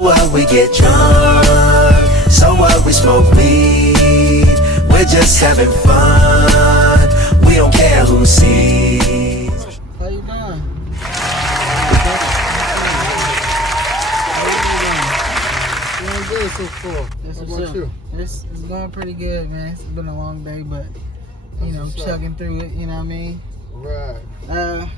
What we get drunk, so what we smoke weed, we're just having fun, we don't care who sees. How you doing? Doing good so far. That's what's up. It's going pretty good, man. It's been a long day, but you know, chugging through it, you know what I mean? Right.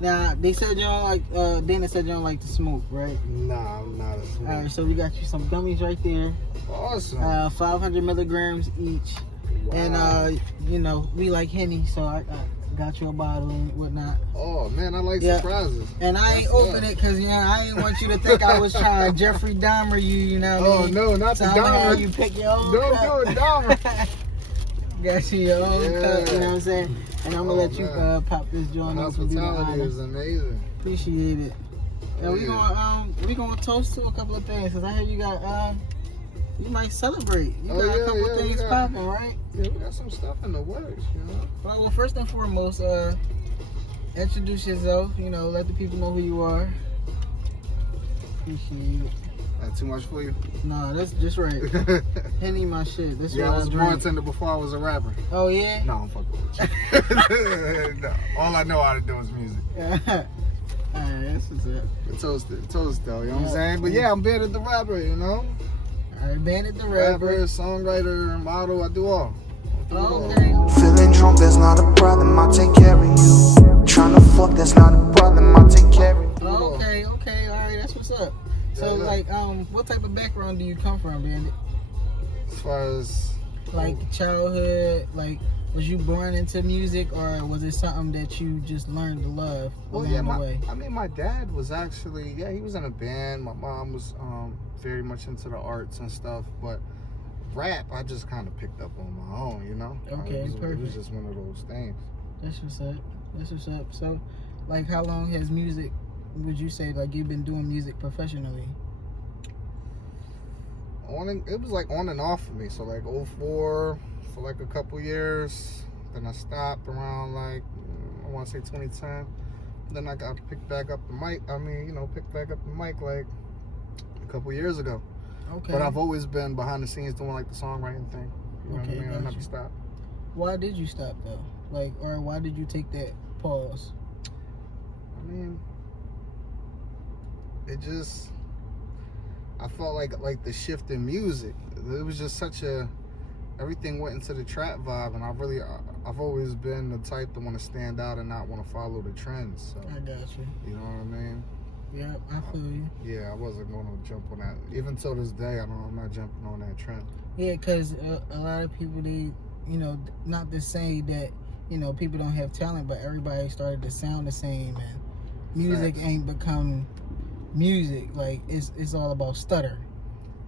Now, they said you don't like, Dana said you don't like to smoke, right? Nah, I'm not a smoker. Alright, so we got you some gummies right there. Awesome. 500 milligrams each. Wow. And, you know, we like Henny, so I got you a bottle and whatnot. Oh, man, I like Yeah. surprises. And I ain't open it because, you know, I ain't want you to think I was trying to Jeffrey Dahmer you know what I mean? Oh, no, not So the I'm gonna have Dahmer. you pick your own Don't cup. do it, Dahmer. Got you your own Yeah. cup, you know what I'm saying? And I'm gonna let you man. pop this joint up and do the Hospitality honor. is amazing. Appreciate it. Now Oh, we gonna toast to a couple of things because I hear you got you might celebrate. You Oh, got a yeah, couple yeah, things yeah. popping, right? Yeah, we got some stuff in the works, you know? Well, first and foremost, introduce yourself. You know, let the people know who you are. Appreciate it. Not too much for you? No, that's just right. Henny my shit. That's Yeah, what I was a drink. bartender before I was a rapper. Oh yeah? No, I'm fucking with you. No, all I know how to do is music. Alright, that's what's up. But toast though, you know what I'm saying? But yeah, I'm Bandit the rapper, you know? Alright, Bandit the Rapper, rapper. songwriter, model, I do all. Okay. Feeling drunk, that's not a problem, I'll take care of you. Trying to fuck, that's not a problem, I'll take care of you. Okay, alright, that's what's up. So Yeah. like, what type of background do you come from, Bandit? As far as Like childhood, like was you born into music or was it something that you just learned to love along the way? my dad was actually, he was in a band. My mom was very much into the arts and stuff, but rap I just kind of picked up on my own, you know? Okay, It was perfect. just one of those things. That's what's up. So, like, how long has music, would you say, like, you've been doing music professionally? It was like on and off for me. So like 04 for like a couple years. Then I stopped around like, I want to say 2010. Then I got picked back up the mic. Picked back up the mic like a couple years ago. Okay. But I've always been behind the scenes doing like the songwriting thing. You know what I mean? I gotcha. never stopped. Why did you stop, though? Like, or why did you take that pause? I mean, it just, I felt like the shift in music. It was just everything went into the trap vibe, and I've always been the type to want to stand out and not want to follow the trends. So, I got you. you know what I mean? Yeah, I feel you. Yeah, I wasn't going to jump on that. Even till this day, I'm not jumping on that trend. Yeah, because a lot of people, they, you know, not to say that, you know, people don't have talent, but everybody started to sound the same, and music Facts. ain't become music. Like, it's all about stutter.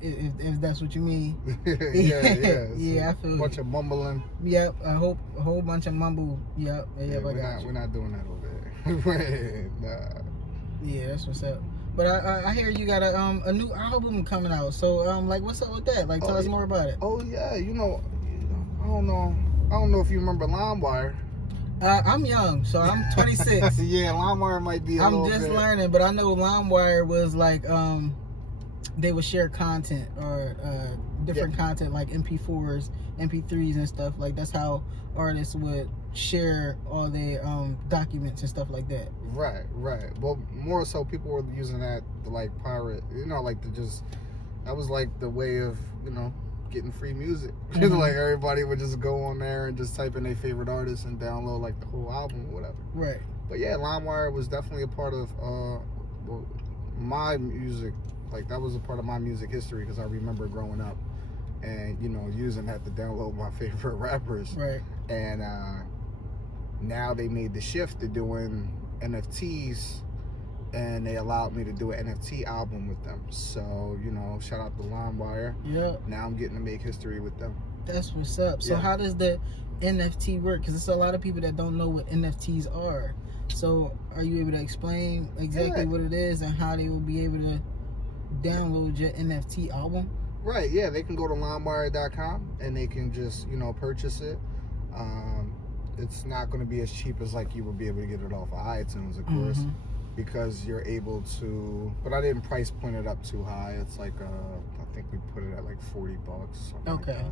If that's what you mean. yeah. Yeah, I feel a bunch you. of mumbling. Yep, a whole bunch of mumble. Yep, I got you. We're not doing that over there. Nah. Yeah, that's what's up. But I hear you got a new album coming out. So like, what's up with that? Like, tell us more about it. Oh yeah, I don't know if you remember LimeWire. I'm young, so I'm 26. Yeah, LimeWire might be. I'm just learning, but I know LimeWire was like they would share content or different content like MP4s, MP3s, and stuff. Like that's how artists would share all their documents and stuff like that. Right. Well, more so people were using that to like pirate, like to just, that was like the way of, getting free music. Mm-hmm. Like everybody would just go on there and just type in their favorite artist and download like the whole album or whatever. Right. But yeah, LimeWire was definitely a part of my music. Like that was a part of my music history because I remember growing up and, using that to download my favorite rappers. Right. And now they made the shift to doing NFTs, and they allowed me to do an NFT album with them. So, shout out to LimeWire. Yeah. Now I'm getting to make history with them. That's what's up. So how does the NFT work? Because there's a lot of people that don't know what NFTs are. So are you able to explain exactly what it is and how they will be able to download your NFT album? Right, yeah. They can go to limewire.com and they can just, purchase it. It's not going to be as cheap as like you would be able to get it off of iTunes, of course. because you're able to. But I didn't price point it up too high. It's like I think we put it at like $40, something like that.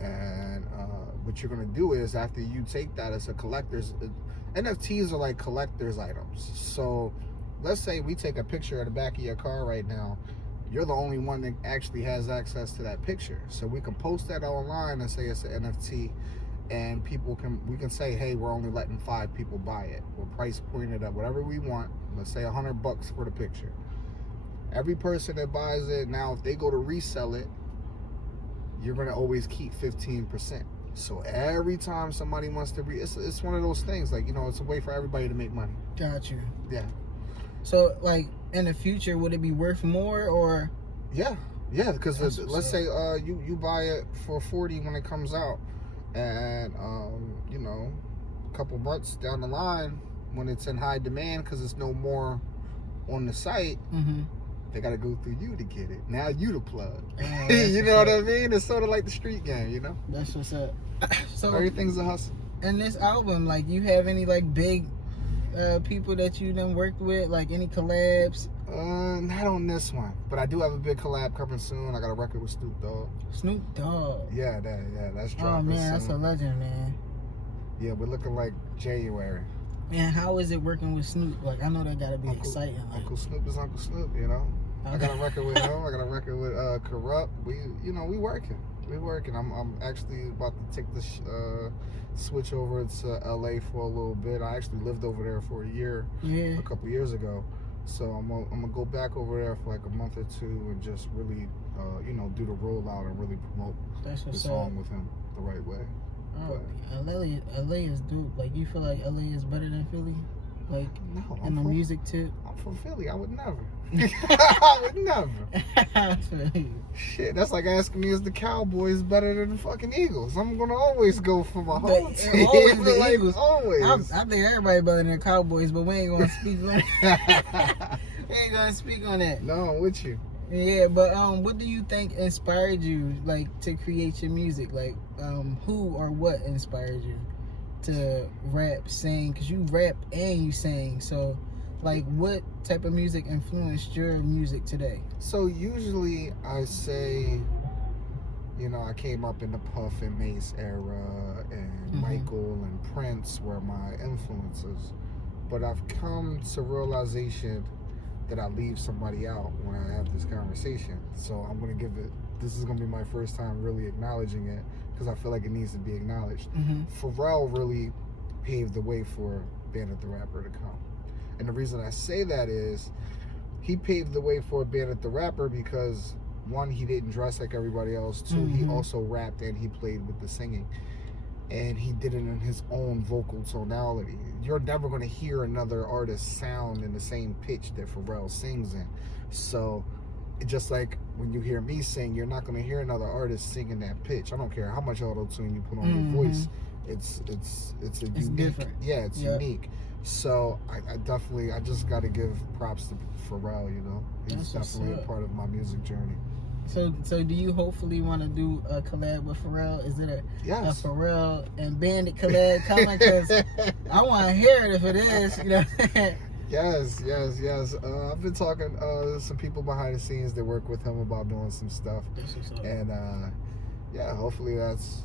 And what you're gonna do is, after you take that as a collector's, NFTs are like collector's items. So let's say we take a picture of the back of your car right now. You're the only one that actually has access to that picture. So we can post that online and say it's an NFT, and we can say, hey, we're only letting 5 people buy it. We'll price point it at whatever we want. Let's say $100 for the picture. Every person that buys it, now if they go to resell it, you're gonna always keep 15%. So every time somebody wants to it's one of those things, like, you know, it's a way for everybody to make money. Got you. Yeah. So, like, in the future, would it be worth more, or? Yeah, because let's say you buy it for 40 when it comes out, and you know, a couple months down the line, when it's in high demand because it's no more on the site, they got to go through you to get it. Now you the plug. You know what I mean? It's sort of like the street game, you know? That's what's up. So everything's a hustle. In this album, like, you have any, like, big people that you done worked with, like any collabs? Not on this one, but I do have a big collab coming soon. I got a record with Snoop Dogg. Snoop Dogg. Yeah, that's dropping. Oh man, soon. That's a legend, man. Yeah, we're looking like January. And how is it working with Snoop? Like, I know that gotta be exciting. Like, Uncle Snoop is Uncle Snoop, you know. Okay. I got a record with him. I got a record with Corrupt. We working. We're working. I'm actually about to take the switch over to LA for a little bit. I actually lived over there for a year, a couple years ago. So I'm gonna go back over there for like a month or two and just really, do the rollout and really promote the song with him the right way. Oh, LA is dope. Like, you feel like LA is better than Philly? Like, no, in the music too? I'm from Philly. I would never. I would never. Shit, that's like asking me, is the Cowboys better than the fucking Eagles? I'm gonna always go for my home team. Always the Eagles. Always. I think everybody better than the Cowboys, but we ain't gonna speak on that. We ain't gonna speak on that. No, I'm with you. Yeah, but what do you think inspired you, like, to create your music? Like, who or what inspired you to rap, sing? Because you rap and you sing. So, like, what type of music influenced your music today? So usually I say, I came up in the Puff and Mace era, and Michael and Prince were my influences. But I've come to realization that I leave somebody out when I have this conversation. So I'm gonna this is gonna be my first time really acknowledging it, because I feel like it needs to be acknowledged. Pharrell really paved the way for Bandit the Rapper to come. And the reason I say that is, he paved the way for Bandit the Rapper because, one, he didn't dress like everybody else. Two, he also rapped and he played with the singing. And he did it in his own vocal tonality. You're never going to hear another artist sound in the same pitch that Pharrell sings in. So, just like when you hear me sing, you're not going to hear another artist sing in that pitch. I don't care how much auto-tune you put on your voice. It's unique. Different. Yeah, it's unique. So I just got to give props to Pharrell. He's definitely a part of my music journey. So do you hopefully want to do a collab with Pharrell? Is it a Pharrell and Bandit collab coming? Because I want to hear it if it is. Yes. I've been talking to some people behind the scenes that work with him about doing some stuff. And hopefully that's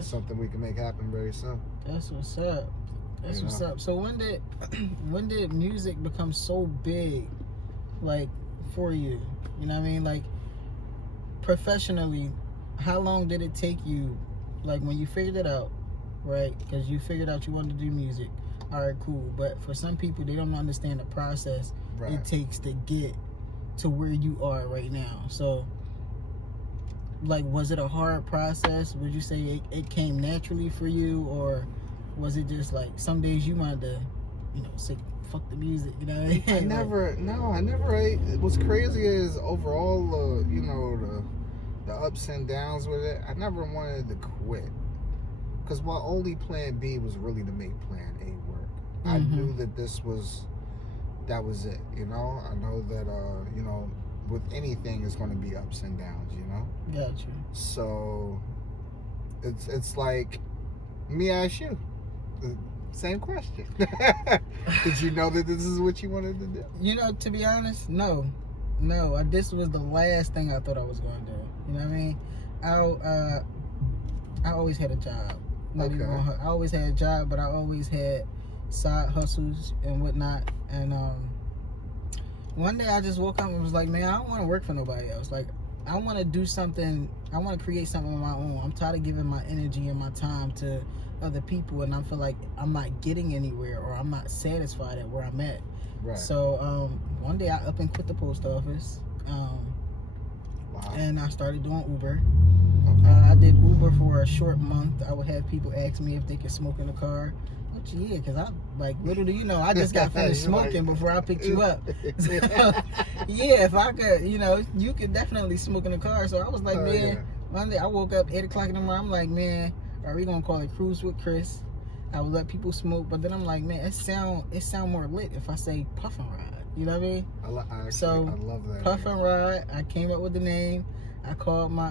something we can make happen very soon. That's what's up. That's what's up. So when did music become so big, like, for you? You know what I mean? Like, professionally, how long did it take you, like, when you figured it out, right? Because you figured out you wanted to do music. All right, cool. But for some people, they don't understand the process it takes to get to where you are right now. So, like, was it a hard process? Would you say it came naturally for you, or was it just like some days you wanted to, say fuck the music, I never. What's crazy is overall, the ups and downs with it. I never wanted to quit, because my only plan B was really to make plan A work. I knew that that was it. I know that with anything it's going to be ups and downs. Gotcha. So it's like me ask you. Same question. Did you know that this is what you wanted to do? You know, to be honest, no. This was the last thing I thought I was going to do. You know what I mean? I always had a job. I always had a job, but I always had side hustles and whatnot. And one day I just woke up and was like, man, I don't want to work for nobody else. Like, I want to do something. I want to create something on my own. I'm tired of giving my energy and my time to other people, and I feel like I'm not getting anywhere, or I'm not satisfied at where I'm at. Right. So one day I up and quit the post office, and I started doing Uber. I did Uber for a short month. I would have people ask me if they could smoke in the car. Which, yeah, because I, like, little do you know, I just got finished smoking before I picked you up. So, yeah, if I could, you know, you could definitely smoke in the car. So I was like, man, one day I woke up 8 o'clock in the morning. I'm like, man, are we going to call it Cruise with Chris? I would let people smoke. But then I'm like, man, it sound more lit if I say Puff and Ride. You know what I mean? I love that. Puff and Ride, I came up with the name. I called my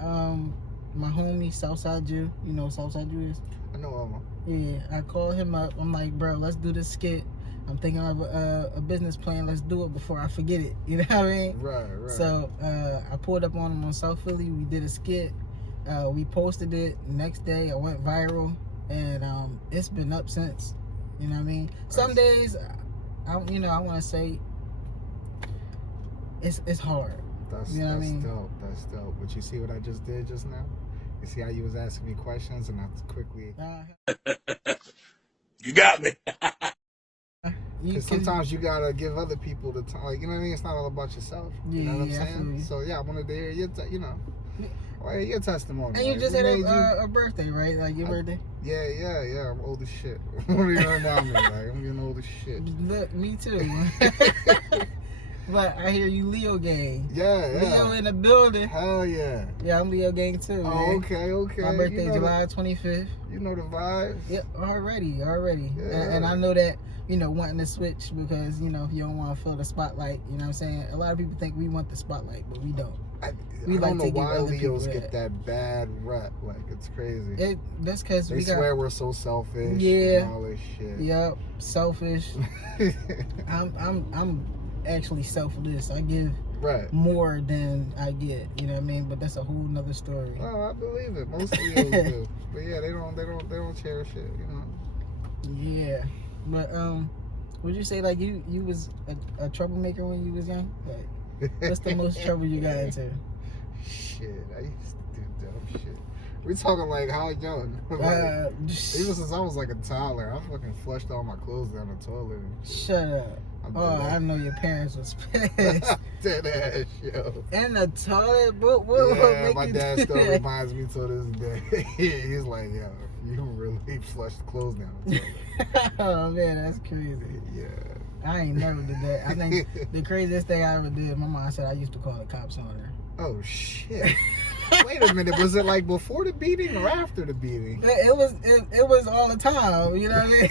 homie Southside Jew. You know what Southside Jew is? I know Omar. Yeah, I called him up. I'm like, bro, let's do this skit. I'm thinking of a business plan. Let's do it before I forget it. You know what I mean? Right. So I pulled up on him on South Philly. We did a skit. We posted it. Next day, I went viral, and it's been up since. You know what I mean? Some days, I want to say it's hard. That's dope. That's dope. But you see what I just did just now? You see how you was asking me questions, and I quickly. You got me. Because sometimes you gotta give other people the time. Like, you know what I mean? It's not all about yourself. You know what I'm saying? So yeah, I wanted to hear your, your testimony. And you just had a birthday, right? Like your birthday? Yeah. I'm old as shit. What do you remind me? Like, I'm getting old as shit. Look, me too. But I hear you Leo gang. Yeah. Leo in the building. Hell yeah. Yeah, I'm Leo gang too. Oh, man. okay. My birthday July 25th. You know the vibes. Yep, already. Yeah. And I know that, wanting to switch because, you don't want to feel the spotlight. You know what I'm saying? A lot of people think we want the spotlight, but we don't. I don't know why Leos get that bad rep. Like, it's crazy. That's because they swear we're so selfish. Yeah. And all this shit. Yep, selfish. I'm actually selfless. I give more than I get. You know what I mean? But that's a whole nother story. Oh, I believe it. Most Leos do. But yeah, they don't cherish it. Yeah, but would you say like you was a troublemaker when you was young? Like, what's the most trouble you got into? Shit, I used to do dumb shit. We talking like how young? Even since I was like a toddler, I fucking flushed all my clothes down the toilet. And shit. Shut up. I know your parents was pissed. Dead ass, yo. In the toilet? What my dad still reminds me to this day. He's like, yo, you really flushed the clothes down the toilet. Oh man, that's crazy. Yeah. I ain't never did that. I think the craziest thing I ever did, my mom said I used to call the cops on her. Oh shit. Wait a minute, was it like before the beating or after the beating? It was all the time, you know what I mean?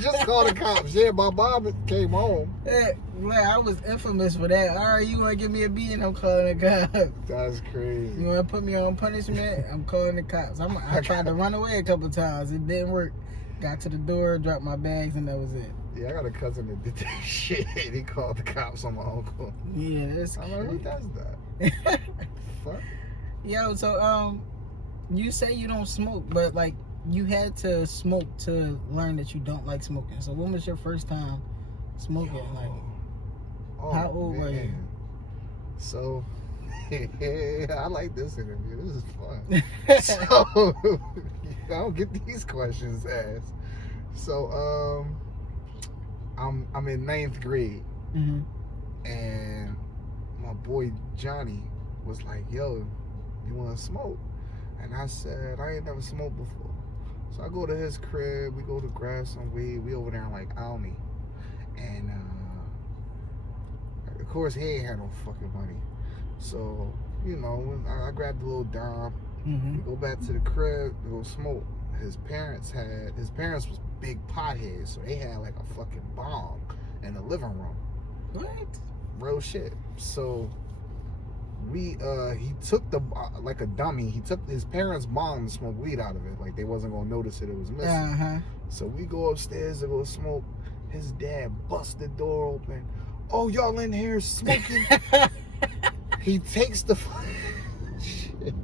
Just call the cops. Yeah, my mom came home. I was infamous for that. All right, you want to give me a beating? I'm calling the cops. That's crazy. You want to put me on punishment? I'm calling the cops. I tried to run away a couple times. It didn't work. Got to the door, dropped my bags, and that was it. Yeah, I got a cousin that did that shit. He called the cops on my uncle. Yeah, that's I'm crazy. like, who does that? Fuck. Yo, so you say you don't smoke, but like you had to smoke to learn that you don't like smoking. So when was your first time smoking? How old were you? So I like this interview. This is fun. So I don't get these questions asked. So I'm in 9th grade, and my boy Johnny was like, yo, you want to smoke? And I said, I ain't never smoked before. So I go to his crib, we go to grab some weed, we over there in like Almy. And of course he ain't had no fucking money. So, I grabbed a little dime, we go back to the crib, we go smoke. His parents was big potheads, so they had like a fucking bomb in the living room. What? Real shit. So he took the like a dummy. He took his parents' mom and smoked weed out of it. Like they wasn't gonna notice it was missing. So we go upstairs to go smoke. His dad busts the door open. Oh, y'all in here smoking? He takes the shit.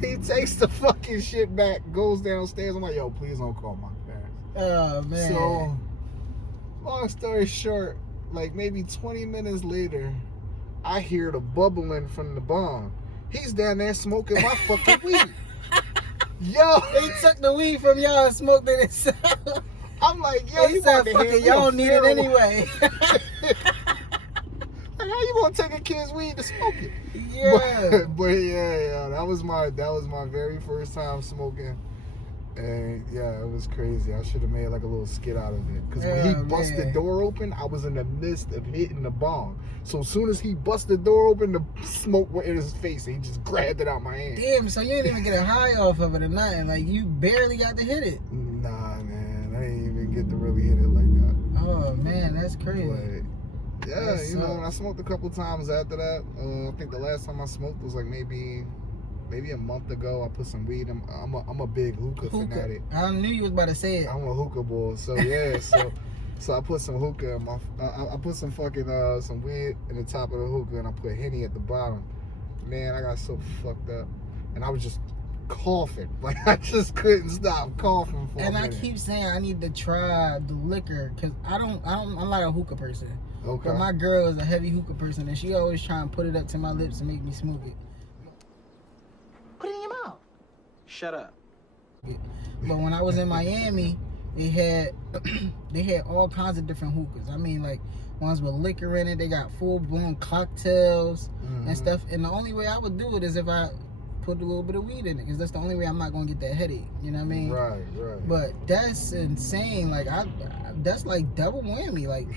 He takes the fucking shit back. Goes downstairs. I'm like, yo, please don't call my parents. Oh man. So, long story short, like maybe 20 minutes later, I hear the bubbling from the bomb. He's down there smoking my fucking weed. Yo, he took the weed from y'all and smoked it himself. I'm like, yo, you said, want to fuck hear it, y'all need it anyway. Like, how you gonna take a kid's weed to smoke it? Yeah. But yeah, that was my very first time smoking. And yeah, it was crazy. I should have made like a little skit out of it. Because when he busted the door open, I was in the midst of hitting the bong. So as soon as he busted the door open, the smoke went in his face and he just grabbed it out my hand. Damn, so you didn't even get a high off of it or nothing. Like you barely got to hit it. Nah, man. I didn't even get to really hit it like that. Oh man, that's crazy. But, yeah, you know, and I smoked a couple times after that. I think the last time I smoked was like maybe a month ago. I put some weed in. I'm a big hookah fanatic. I knew you was about to say it. I'm a hookah boy. So yeah, so I put some hookah in my. I put some fucking some weed in the top of the hookah, and I put Henny at the bottom. Man, I got so fucked up, and I was just coughing. Like I just couldn't stop coughing for a minute. I keep saying I need to try the liquor because I'm not a hookah person. Okay. But my girl is a heavy hookah person, and she always try and put it up to my lips and make me smoke it. Put it in your mouth. Shut up. But when I was in Miami, they had all kinds of different hookahs. I mean, like ones with liquor in it. They got full-blown cocktails and stuff. And the only way I would do it is if I put a little bit of weed in it, because that's the only way I'm not gonna get that headache. You know what I mean? Right. But that's insane. Like that's like double whammy. Like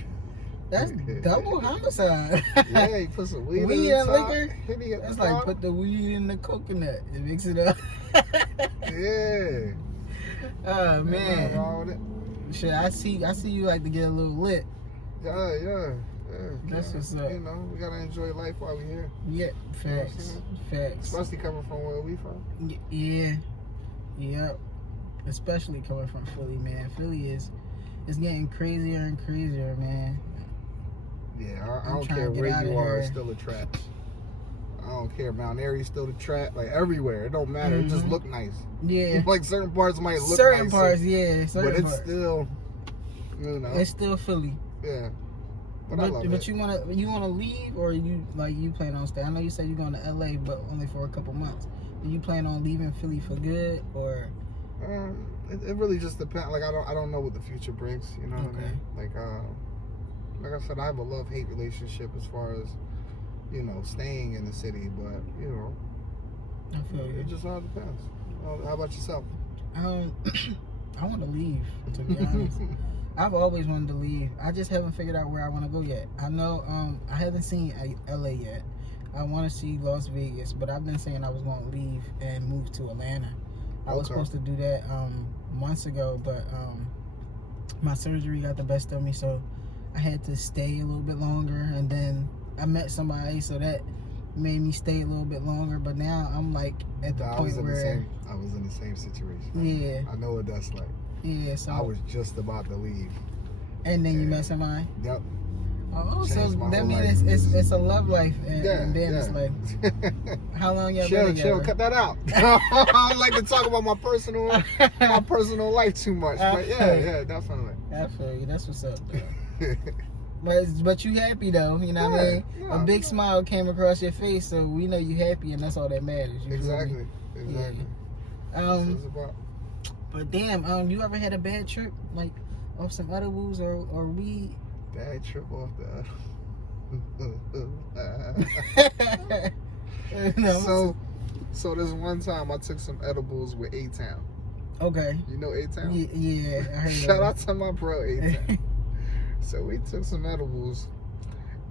that's double homicide. Yeah, you put some weed and liquor. That's like put the weed in the coconut and mix it up. Yeah. Oh man. Wrong with it. Shit, I see you like to get a little lit. Yeah. That's what's up. You know, we gotta enjoy life while we're here. Yeah, facts. Facts. Especially coming from where we from. Yeah. Yep. Especially coming from Philly, man. Philly is getting crazier and crazier, man. Yeah, I don't care where you are, it's still a trap. I don't care. Mount Airy's still the trap. Like everywhere, it don't matter. It just look nice. Yeah. Like certain parts might look certain nice. Parts, yeah. But it's still, you know. It's still Philly. Yeah. But I love it. you wanna leave, or you plan on staying? I know you said you're going to LA, but only for a couple months. Do you plan on leaving Philly for good, or? It really just depends. Like I don't know what the future brings. You know what I mean? Like I said, I have a love-hate relationship as far as, you know, staying in the city. But you know, I feel you. It just all depends. How about yourself? I want to leave, to be honest. I've always wanted to leave. I just haven't figured out where I want to go yet. I know I haven't seen LA yet. I want to see Las Vegas, but I've been saying I was going to leave and move to Atlanta. I was supposed to do that months ago, but my surgery got the best of me, so I had to stay a little bit longer. And then I met somebody, so that made me stay a little bit longer. But now I'm like at the point where I was in the same situation. Yeah, I know what that's like. Yeah, so I was just about to leave. And then you met somebody? Yep. Oh, so that means it's a love life and business life. How long y'all been together? Chill, cut that out. I don't like to talk about my personal life too much. But yeah, definitely. I feel you. That's what's up, though. But you happy though, you know what I mean? A big smile came across your face, so we know you happy, and that's all that matters. Exactly. Yeah. But damn, you ever had a bad trip, like off some edibles or weed? Bad trip off the So this one time I took some edibles with A-Town. Okay. You know A-Town? Yeah, I heard Shout out to my bro A-Town. So we took some edibles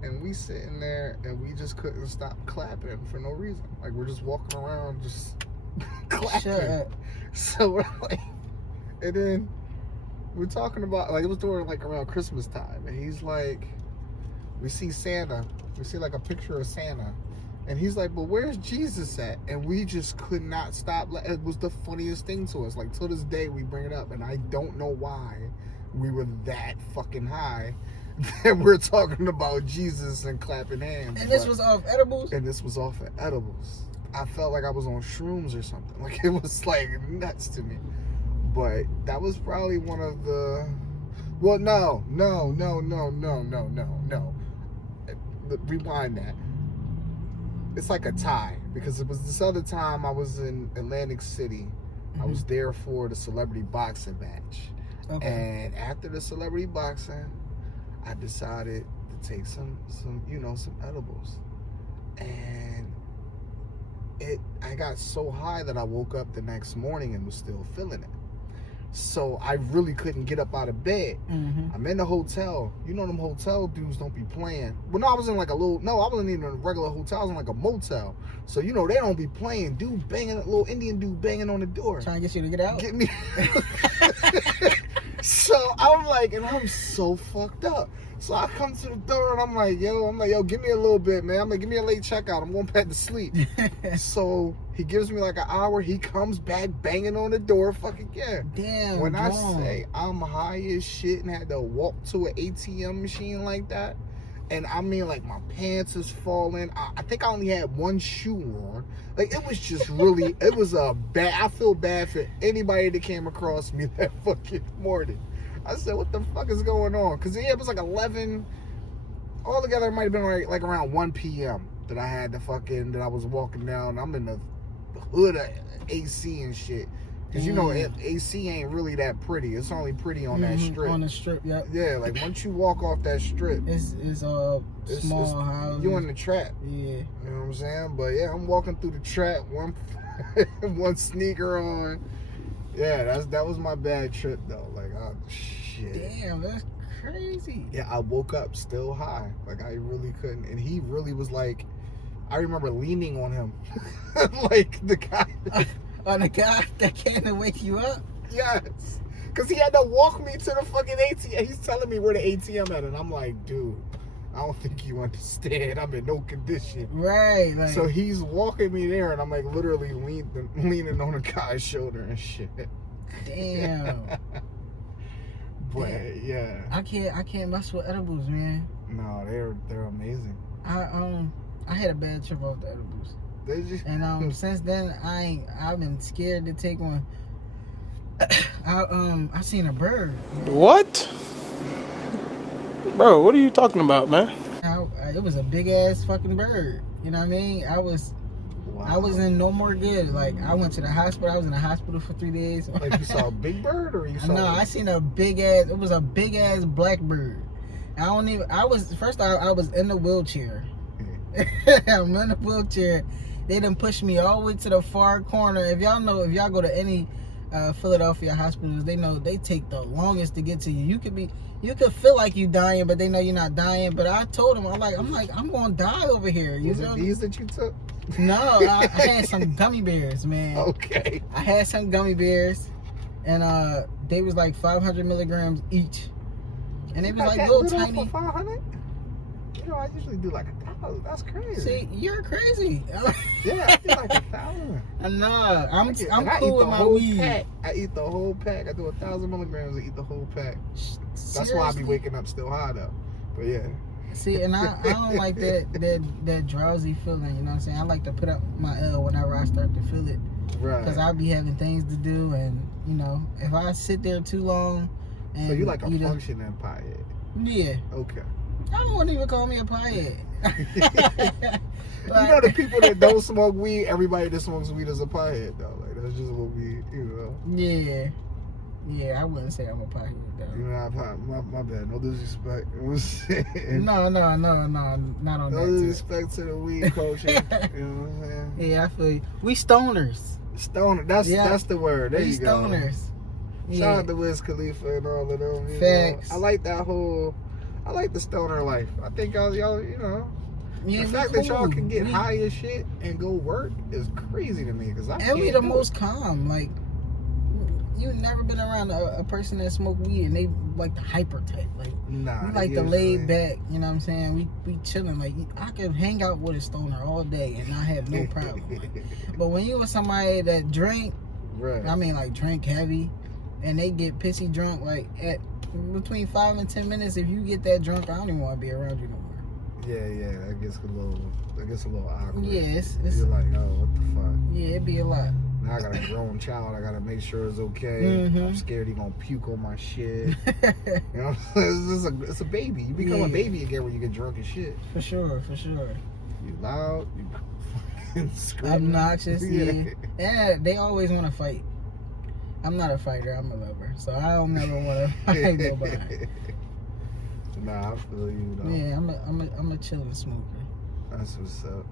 and we sitting there and we just couldn't stop clapping for no reason. Like we're just walking around just clapping. Shut up. So we're like, and then we're talking about, like, it was during like around Christmas time, and he's like, we see Santa, we see like a picture of Santa, And he's like, but where's Jesus at? And we just could not stop. It was the funniest thing to us. Like, till this day, we bring it up. And I don't know why we were that fucking high that we're talking about Jesus and clapping hands. And this was off edibles? And this was off of edibles. I felt like I was on shrooms or something. Like, it was, like, nuts to me. But that was probably one of the... Well, no. Rewind that. It's like a tie, because it was this other time I was in Atlantic City. I was there for the celebrity boxing match. Okay. And after the celebrity boxing, I decided to take some edibles. And I got so high that I woke up the next morning and was still feeling it. So I really couldn't get up out of bed. I'm in the hotel. You know them hotel dudes don't be playing. Well, no, I was in like I wasn't even in a regular hotel. I was in like a motel. So, you know, they don't be playing. Dude banging, a little Indian dude banging on the door. Trying to get you to get out? Get me. So I'm like, and I'm so fucked up. So I come to the door and I'm like, yo, give me a little bit, man. I'm like, give me a late checkout. I'm going back to sleep. So he gives me like an hour. He comes back banging on the door. Fucking yeah. Damn. When I say I'm high as shit and had to walk to an ATM machine like that, and I mean like my pants is falling. I think I only had one shoe on. Like, it was just really, it was I feel bad for anybody that came across me that fucking morning. I said, what the fuck is going on? Because it was like 11, altogether it might have been like around 1 p.m. that I was walking down. I'm in the hood of AC and shit. Because, you know, AC ain't really that pretty. It's only pretty on that strip. On the strip, yeah. Yeah, like once you walk off that strip. It's small houses. You in the trap. Yeah. You know what I'm saying? But yeah, I'm walking through the trap, one sneaker on. Yeah, that was my bad trip though. Like, oh shit. Damn, that's crazy. Yeah, I woke up still high. Like, I really couldn't. And he really was like, I remember leaning on him. Like the guy. On the guy that came wake you up? Yes. Because he had to walk me to the fucking ATM. He's telling me where the ATM at. And I'm like, dude, I don't think you understand. I'm in no condition. Right. Like, so he's walking me there, and I'm like literally leaning on a guy's shoulder and shit. Damn. But yeah. I can't mess with edibles, man. No, they're amazing. I had a bad trip off the edibles. And since then I've been scared to take one. I seen a bird. What? Bro, what are you talking about, man? It was a big ass fucking bird. You know what I mean? I was in no more good. Like, I went to the hospital. I was in the hospital for 3 days. Like, you saw a big bird, or you saw? No, I seen a big ass. It was a big ass black bird. I was in the wheelchair. I'm in the wheelchair. They done pushed me all the way to the far corner. If y'all go to any Philadelphia hospitals, they know they take the longest to get to you. You could feel like you dying, but they know you're not dying. But I told them, I'm gonna die over here. Was it these that you took? No, I had some gummy bears, man. Okay. I had some gummy bears, and they was like 500 milligrams each, and they was like little tiny. 500? You know, I usually do like 1,000. That's crazy. See, you're crazy. Yeah, I do like 1,000. Nah, I'm cool with my weed. I eat the whole pack. I do 1,000 milligrams. I eat the whole pack. Seriously? That's why I be waking up still high though. But yeah. See, and I don't like that drowsy feeling. You know what I'm saying? I like to put up my L whenever I start to feel it. Right. Because I'll be having things to do, and you know, if I sit there too long. And so you like a functioning pothead? Yeah. Okay. I wouldn't even call me a pothead. You know, the people that don't smoke weed, everybody that smokes weed is a pothead though. Like, that's just what we, you know. Yeah. Yeah, I wouldn't say I'm a pothead though. You know, my bad. No disrespect. No, not on that. No disrespect to the weed culture. You know what I'm saying? Yeah, I feel you. We stoners. Stoner. That's the word. There you go. Stoners. Shout out to Wiz Khalifa and all of them. Facts. I like the stoner life. I think y'all, you know, yeah, the fact that y'all can get high as shit and go work is crazy to me. And we the most calm. Like, you never been around a person that smoke weed and they like the hyper type. Like, Nah, we like the laid back, you know what I'm saying? We chilling. Like, I could hang out with a stoner all day and I have no problem. But when you with somebody that drink, right. I mean, like, drink heavy, and they get pissy drunk, like, at between 5 and 10 minutes, if you get that drunk, I don't even want to be around you no more. Yeah, that gets a little awkward. Yeah, it's You're like, oh, what the fuck? yeah, it'd be a lot. Now I got a grown child. I gotta make sure it's okay. Mhm. I'm scared he gonna puke on my shit. You know, it's a baby. You become a baby again when you get drunk as shit. For sure. You loud. You fucking screaming. Obnoxious. Yeah. And they always want to fight. I'm not a fighter. I'm a lover, so I don't never want to fight nobody. Nah, I feel you though. Yeah, I'm a chilling smoker. That's what's up.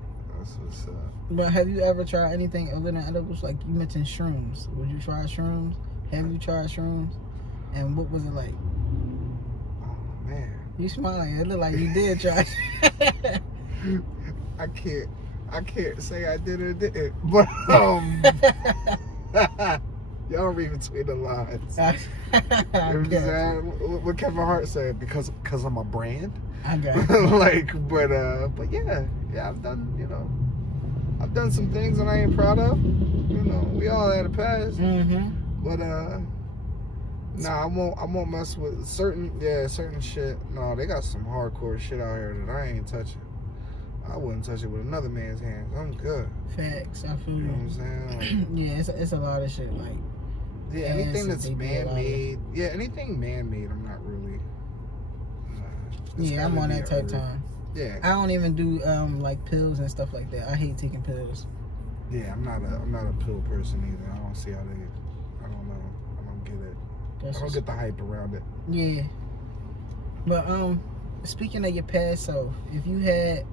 But have you ever tried anything other than edibles? Like, you mentioned shrooms. Would you try shrooms? Have you tried shrooms? And what was it like? Oh man. You smiling. It looked like you did try. I can't say I did or didn't. But y'all read between the lines. What Kevin Hart said, because I'm a brand. I got you. Like, but yeah, I've done some things that I ain't proud of. You know, we all had a past. But nah, I won't mess with certain shit. No, they got some hardcore shit out here that I ain't touching. I wouldn't touch it with another man's hands. I'm good. Facts, I feel You you. know what I'm saying? Like, Yeah, it's a lot of shit. Like, yeah, anything that's they do a lot of- man-made. Yeah, anything man-made, I'm not really. Yeah, I'm on that type time. Yeah. I don't even do like pills and stuff like that. I hate taking pills. Yeah, I'm not a pill person either. I don't see how they. I don't know. I don't get it. I don't get the hype around it. Yeah. But speaking of your past self, if you had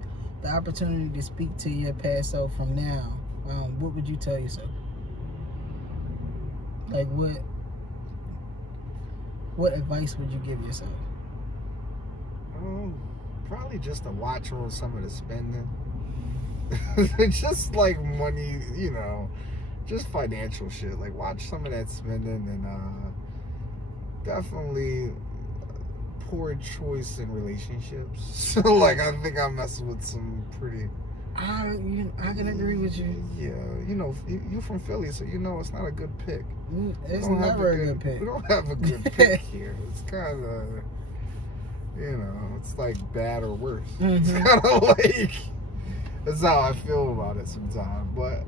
the opportunity to speak to your past self from now, what would you tell yourself? Like, what advice would you give yourself? Probably just to watch on some of the spending. Just like money, you know, just financial shit. Like, watch some of that spending, and definitely poor choice in relationships. So, like, I think I'm messing with some pretty. I can agree with you. Yeah, you know, you from Philly, so you know it's not a good pick. It's never a good pick. We don't have a good pick here. It's kind of, you know, it's like bad or worse. It's kind of like, that's how I feel about it sometimes. But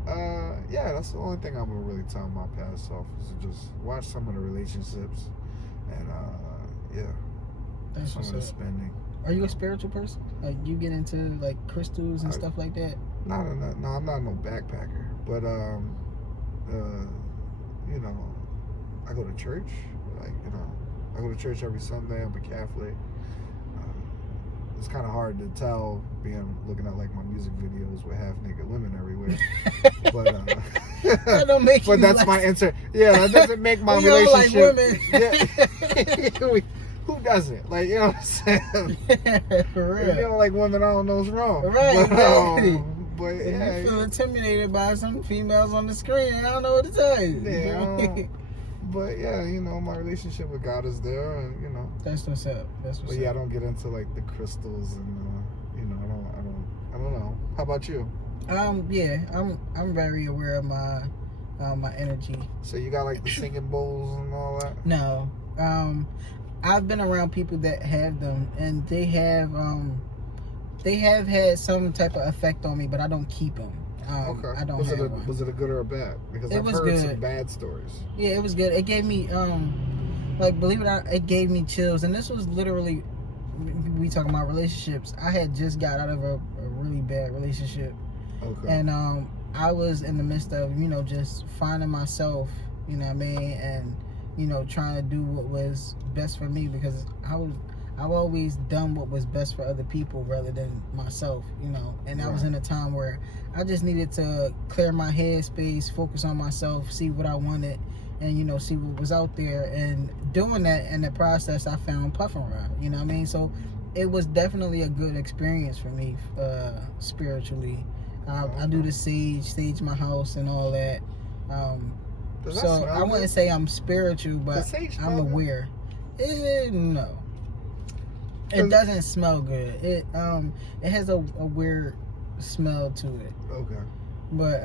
yeah, that's the only thing I'm gonna really tell my past self, is to just watch some of the relationships and yeah, That's some of the spending. Are you a spiritual person? Like, you get into like crystals and stuff like that? No, I'm not no backpacker. But you know, I go to church. Like, you know, I go to church every Sunday. I'm a Catholic. It's kind of hard to tell looking at like my music videos with half naked women everywhere. But that don't make but you that's like... my answer. Yeah, that doesn't make my we all relationship. like women. Yeah. Who doesn't? Like, you know what I'm saying? For real. If you don't like women, I don't know what's wrong. Right, But if yeah, you feel intimidated by some females on the screen, I don't know what to tell you. Yeah. But yeah, you know, my relationship with God is there, and you know. That's what's up. But yeah, I don't get into like the crystals, and you know, I don't know. How about you? Yeah, I'm very aware of my energy. So you got like the singing bowls and all that? No, I've been around people that have them, and they have had some type of effect on me, but I don't keep them. Okay. I don't was have it a good or a bad? Because I've heard some bad stories. Yeah, it was good. It gave me like, believe it or not, it gave me chills. And this was literally, we talking about relationships. I had just got out of a really bad relationship. Okay. And I was in the midst of, you know, just finding myself, you know what I mean, and, you know, trying to do what was best for me, because I've always done what was best for other people rather than myself, you know. And I was in a time where I just needed to clear my head space, focus on myself, see what I wanted, and, you know, see what was out there. And doing that in the process, I found Puff and Rod, you know what I mean? So it was definitely a good experience for me spiritually. I do the sage my house and all that. Does that So smell I wouldn't good? say I'm spiritual, but Does sage smell I'm good? aware. No, it 'Cause- doesn't smell good. It has a weird smell to it. Okay. But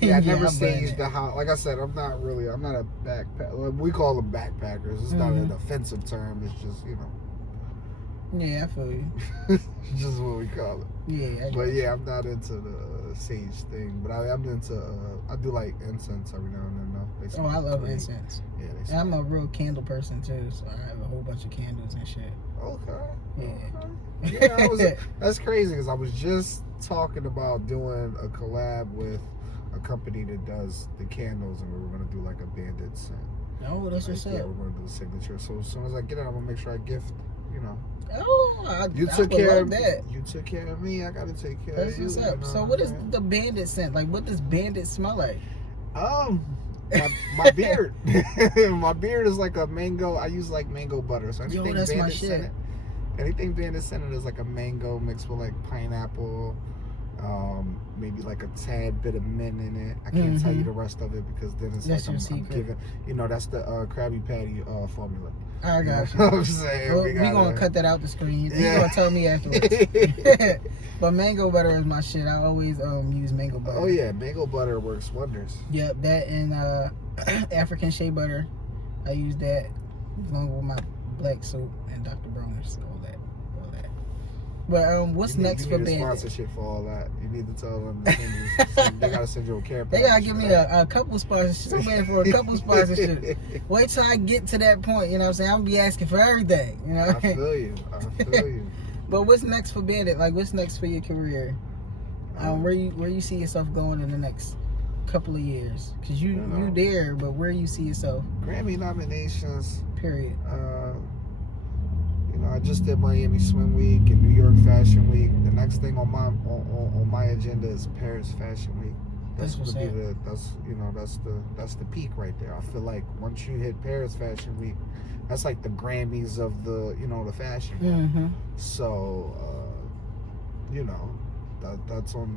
Yeah, I never burn saged it. the house. Like I said, I'm not a backpacker. We call them backpackers. It's not an offensive term. It's just, you know. Yeah, I feel you. It's just what we call it. Yeah, But yeah, I'm not into the sage thing. But I'm into, I do like incense every now and then, though. They Oh, I smell love pretty. incense. Yeah, they And smell. I'm a real candle person too, so I have a whole bunch of candles and shit. Okay. Yeah. Yeah, that's crazy because I was just talking about doing a collab with a company that does the candles, and we were gonna do like a bandit scent. Oh, that's what's Yeah, up. we're gonna do the signature. So as soon as I get it, I'm gonna make sure I gift. You know, Oh, you I took would care love of that. You took care of me. I gotta take care That's of you. what's You up. know So what what I'm is saying? the bandit scent? Like, what does bandit smell like? My beard. My beard is like a mango. I use like mango butter. So Yo, anything that's my bandit shit. scented. Anything bandit scented is like a mango mixed with like pineapple. Maybe like a tad bit of mint in it. I can't tell you the rest of it because then it's That's like your I'm secret. giving, you know, that's the Krabby Patty formula. I got You know you. what I'm saying? Well, We we gonna gotta- cut that out the screen. Yeah. You gonna tell me afterwards. But mango butter is my shit. I always use mango butter. Oh yeah, mango butter works wonders. Yep, that and African shea butter. I use that along with my black soap and Dr. Bronner's, all that. But what's next for You need a Bandit? sponsorship for all that. You need to tell them to send you, they gotta send you a care They package. gotta give me a couple sponsorships. I'm waiting for a couple sponsorships. Wait till I get to that point, you know what I'm saying? I'm gonna be asking for everything, you know? I feel you. I feel you. But what's next for Bandit? Like, what's next for your career? Where you see yourself going in the next couple of years? Because you there, but where you see yourself? Grammy nominations. Period. You know, I just did Miami Swim Week and New York Fashion Week. The next thing on my agenda is Paris Fashion Week. That's That's gonna what's be that's the peak right there. I feel like once you hit Paris Fashion Week, that's like the Grammys of the the fashion. Mm-hmm. So you know, that's on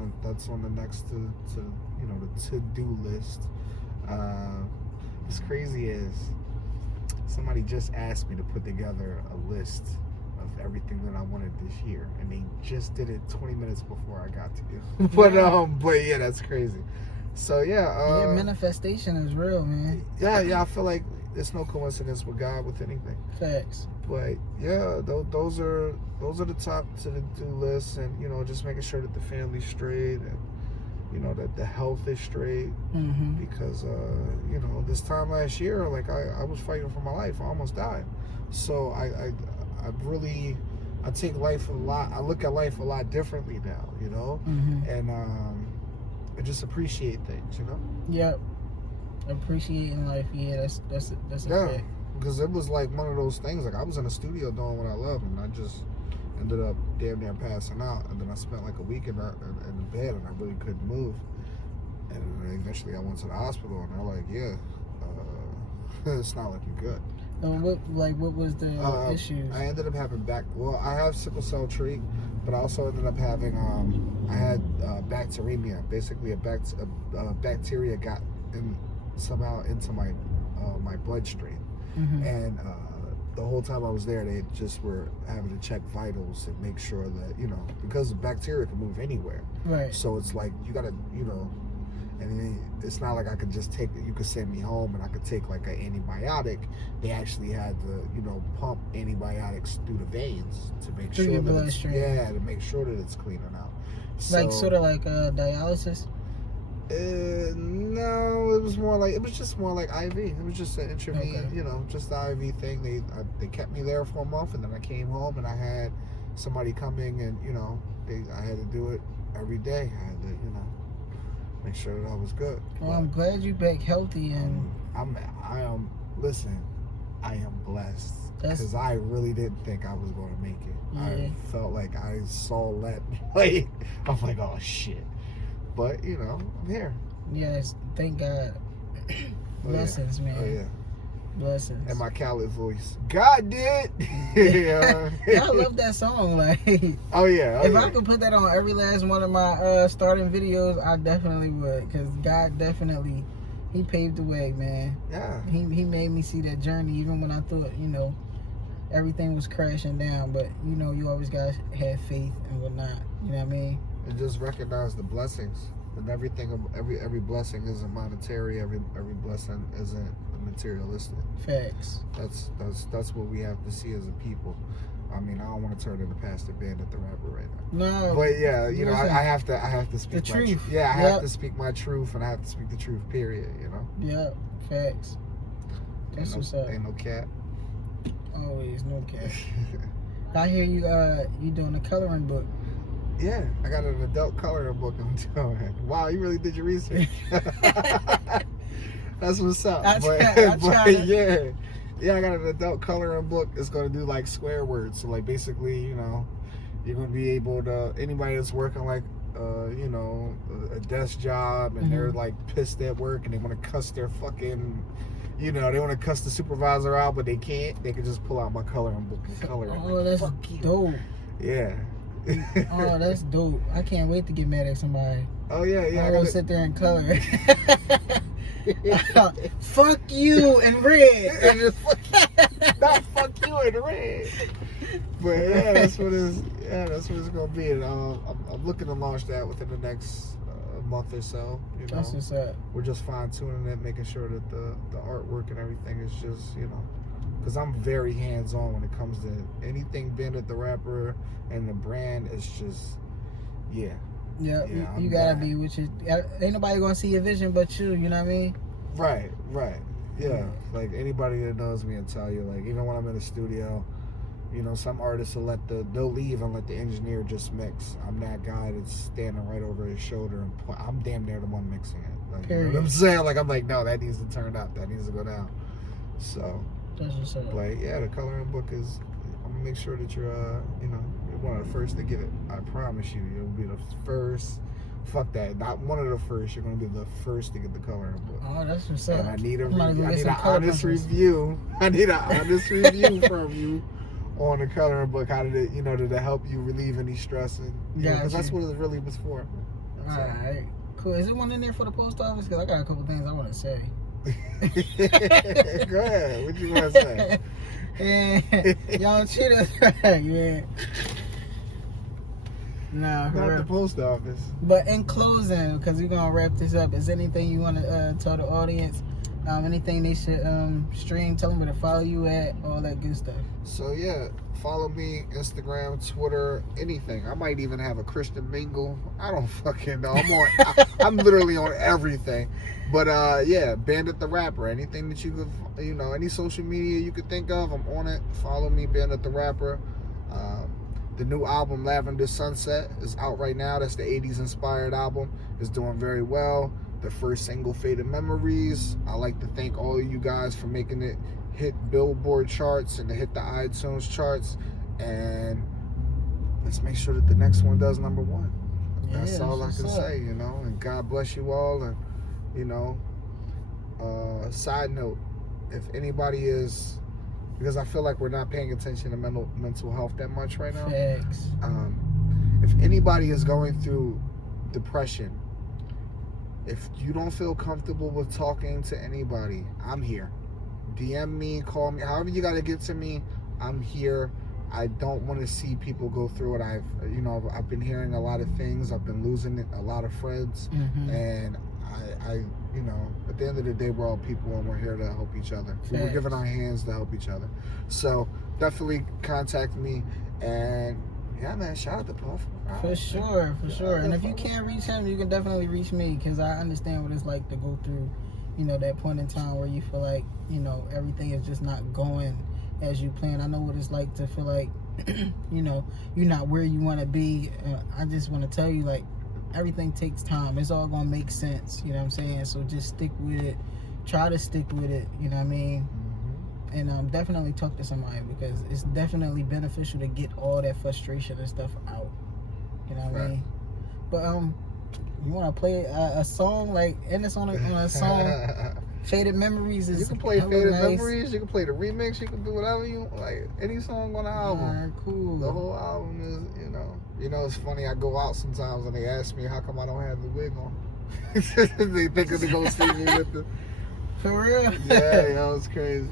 the next to the to-do list. What's crazy is somebody just asked me to put together a list of everything that I wanted this year, and they just did it 20 minutes before I got to you. But yeah, that's crazy. So yeah, manifestation is real, man. yeah, I feel like there's no coincidence with God with anything. Facts. But yeah, those are the top to the do list, and just making sure that the family's straight, and that the health is straight. Mm-hmm. Because this time last year, like I was fighting for my life. I almost died. So I take life a lot. I look at life a lot differently now, Mm-hmm. and I just appreciate things, Yep. Appreciating life. Yeah, that's a Yeah. fact. Because it was like one of those things. Like I was in the studio doing what I love, and I just ended up damn near passing out. And then I spent like a week in the bed, and I really couldn't move. And then eventually I went to the hospital, and they're like, "Yeah, it's not looking good." What was the issues? I ended up having I have sickle cell trait, but I also ended up having I had bacteremia. Basically, a bacteria got somehow into my bloodstream. Mm-hmm. And the whole time I was there, they just were having to check vitals and make sure that, because the bacteria can move anywhere. Right. So it's like, you got to, and then it's not like I could just take it. You could send me home and I could take like an antibiotic. They actually had to, pump antibiotics through the veins to make Through sure your that bloodstream. to make sure that it's cleaning out. Like So, sort of like dialysis. no, it was just more like IV. It was just an intravenous, Okay. Just the IV thing. They kept me there for a month, and then I came home and I had somebody coming, and I had to do it every day. I had to, make sure that I was good. Well, I'm glad you back healthy and Listen, I am blessed That's- because I really didn't think I was going to make it. Yeah. I felt like I saw that light. I'm like, oh shit. But I'm here. yes, thank God. Oh, yeah. Blessings, man. Oh yeah. Blessings. And my Khaled voice. God did. Yeah. Yeah, I love that song. Like, Oh yeah. if I could put that on every last one of my starting videos, I definitely would. Cause God definitely He paved the way, man. Yeah. He made me see that journey, even when I thought, everything was crashing down. But you always gotta have faith and whatnot. You know what I mean? And just recognize the blessings. And everything, every blessing isn't monetary. Every blessing isn't materialistic. Facts. That's what we have to see as a people. I mean, I don't want to turn into Pastor Bandit the rapper right now. No. But yeah, listen, I have to speak the my truth. I Yep. have to speak my truth, and I have to speak the truth. Period. Yeah. Facts. That's what's up. Ain't no cap. Always no cap. I hear you doing a coloring book. Yeah, I got an adult coloring book I'm doing. Wow, you really did your research. That's what's up. I But yeah, I got an adult coloring book. It's gonna do like square words. So like basically, you're gonna be able to, anybody that's working like a desk job and they're like pissed at work and they want to cuss their fucking, they want to cuss the supervisor out, but they can't. They can just pull out my coloring book and color it. Oh, that's dope. Yeah. Oh, that's dope. I can't wait to get mad at somebody. Oh yeah. I'm gonna sit there and color. Fuck you in red. Not fuck you in red. But yeah, that's what it's gonna be. And I'm looking to launch that within the next month or so. That's what's up. We're just fine tuning it, making sure that the artwork and everything is just because I'm very hands on when it comes to anything Bandit the Rapper, and the brand is just Yeah, you gotta be, which is ain't nobody gonna see your vision but you. You know what I mean? Right. Yeah, like anybody that knows me will tell you. Like even when I'm in the studio, some artists will they'll leave and let the engineer just mix. I'm that guy that's standing right over his shoulder and I'm damn near the one mixing it. Like, you know what I'm saying? Like I'm like, no, that needs to turn up. That needs to go down. So, that's what's up. like, yeah, the coloring book is. I'm gonna make sure that you're one of the first to get it. I promise you, you'll be the first. Fuck that. Not one of the first. You're gonna be the first to get the coloring book. Oh, that's what's up. And I need an honest review. I need an honest review from you on the coloring book. How did it, did it help you relieve any stress? And because that's what it really was for. All right, cool. Is there one in there for the post office? Because I got a couple things I want to say. Go ahead. What you want to say? Y'all treat us right, man. Nah, not the post office. But in closing, because we're gonna wrap this up, is anything you want to tell the audience? Anything they should stream? Tell them where to follow you at, all that good stuff. So yeah, follow me, Instagram, Twitter, anything. I might even have a Christian mingle. I don't fucking know. I'm literally on everything. But yeah, Bandit the Rapper. Anything that you could, any social media you could think of, I'm on it. Follow me, Bandit the Rapper. The new album, Lavender Sunset, is out right now. That's the 80s inspired album. It's doing very well. The first single, Faded Memories. I like to thank all of you guys for making it hit Billboard charts and to hit the iTunes charts. And let's make sure that the next one does number one. That's all I can say, And God bless you all. And, side note, if anybody is... Because I feel like we're not paying attention to mental health that much right now. Facts. If anybody is going through depression, if you don't feel comfortable with talking to anybody, I'm here. DM me, call me, however you got to get to me, I'm here. I don't want to see people go through it. I've been hearing a lot of things. I've been losing a lot of friends, and I at the end of the day, we're all people and we're here to help each other. We were given our hands to help each other. So definitely contact me. And yeah, man, shout out to Puff. For sure. And if you can't reach him, you can definitely reach me, because I understand what it's like to go through, that point in time where you feel like, everything is just not going as you plan. I know what it's like to feel like, you're not where you want to be. I just want to tell you, like, everything takes time. It's all gonna make sense, you know what I'm saying? So just stick with it. Try to stick with it, you know what I mean? And definitely talk to somebody, because it's definitely beneficial to get all that frustration and stuff out. You know what I mean? But you wanna play a song, like end this on a song? Faded Memories is... You can play Faded Memories, you can play the remix, you can do whatever you like. Any song on the album. Alright, cool. The whole album is, it's funny, I go out sometimes and they ask me how come I don't have the wig on. They think they gonna see me with the. For real? Yeah, that was crazy.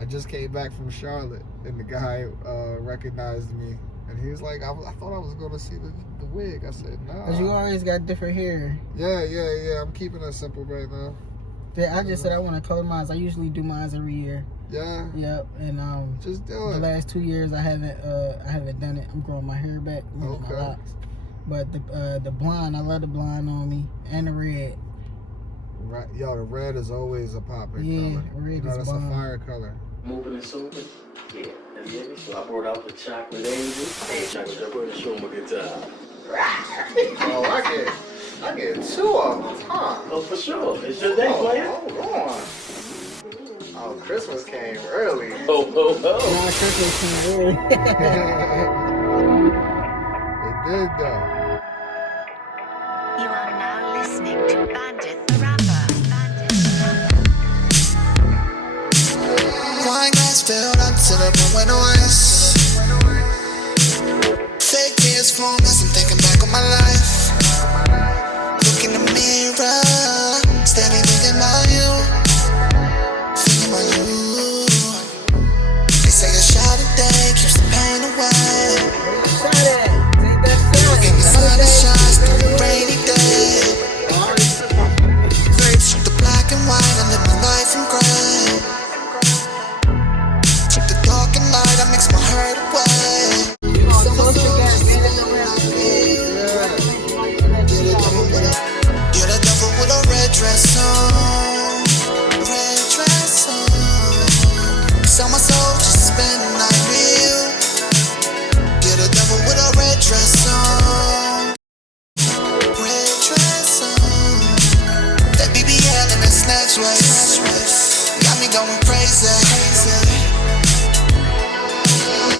I just came back from Charlotte, and the guy recognized me, and he was like, I thought I was gonna see the wig. I said, nah. Cause you always got different hair. Yeah. I'm keeping it simple right now. Yeah, I just said I want to color mine. I usually do mine every year. Yeah. Yep, and just do the it. last 2 years I haven't done it. I'm growing my hair back, my Okay. locks. But the blonde, I love the blonde on me, and the red. Right, yo, the red is always a popping Yeah, color. red You know, is that's bomb. a fire color. Moving and souping. Yeah, that's it. So I brought out the chocolate angel. Hey, chocolate pepper to show him a good time. Oh, I get 2 of them, huh? Oh, for sure. It's your day, player. Hold on. Oh, Christmas came early. Oh. Nah, Christmas came early. It did though. You are now listening to Bandit the Rapper. Wine glass filled up to the brim with no ice. Fake tears from as I'm thinking back on my life.